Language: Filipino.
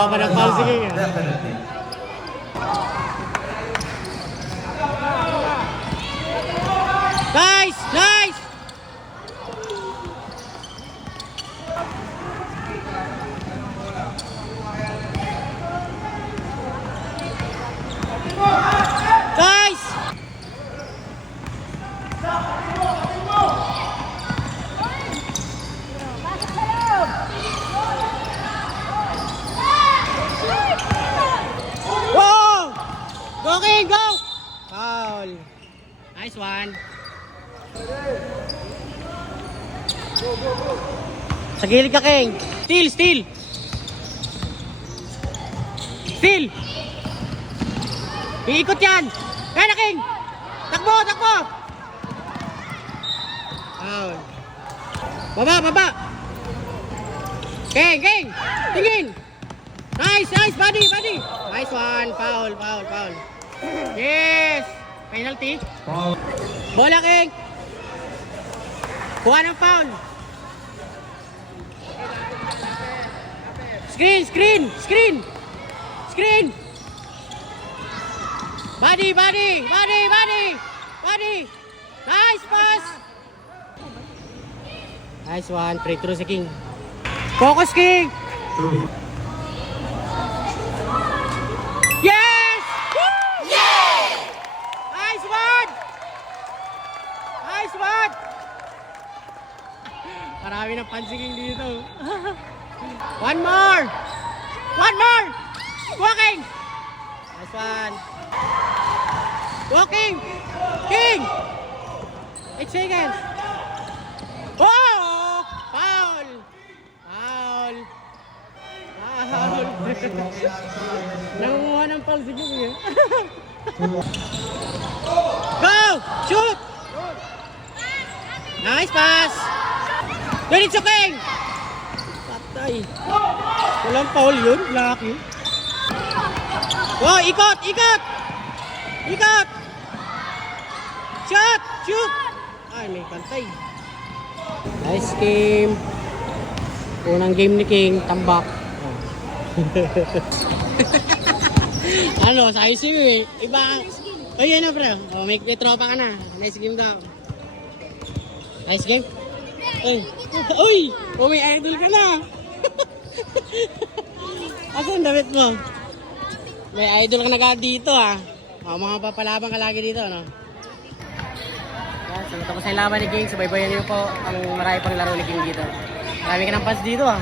Kuha pa ng foul si King. Definitely. Nice! Nice! Nice! Whoa! Go King, go! Foul. Nice one. Sa gilid ka, King. Steal, steal. Steal. Iikot yan. Kaya na, King. Takbo, takbo. Foul. Baba, baba. King, King. Tingin. Nice, nice, buddy, buddy. Nice one. Foul, foul, foul. Yes. Penalty. Foul. Bola, King. Kuha ng foul. Screen, screen, screen. Screen. Body, body, body, body. Body. Nice pass. Nice one. Free throw si King. Focus, King. Yes! Woo! Yes! Nice one. Nice one. Marami ng pansiging dito. One more! One more! Walking! Nice one. Walking! King! 8 seconds. Oh! Foul! Foul! Foul! Nangunguha ng pansiging eh. Go! Shoot! Nice pass! Diretso, King! Patay. Walang foul yun, lucky. Oh, ikot, ikot! Ikot! Shot! Shoot! Ay, may pantay. Nice game. Unang game ni King, tambak. Oh. Ano, sa ICU eh. Iba. Oh, yan na, bro. Oh, may tropa ka na. Nice game daw. Nice game. Uy! Uy! Oh, may idol ka na! Asan damit mo? May idol ka na dito ah. Oh, mga papalabang ka lagi dito, no? Yan, so tapos na yung laban ni King. Subaybayan niyo po ang marami pang laro ni King dito. Marami ka ng fans dito ah.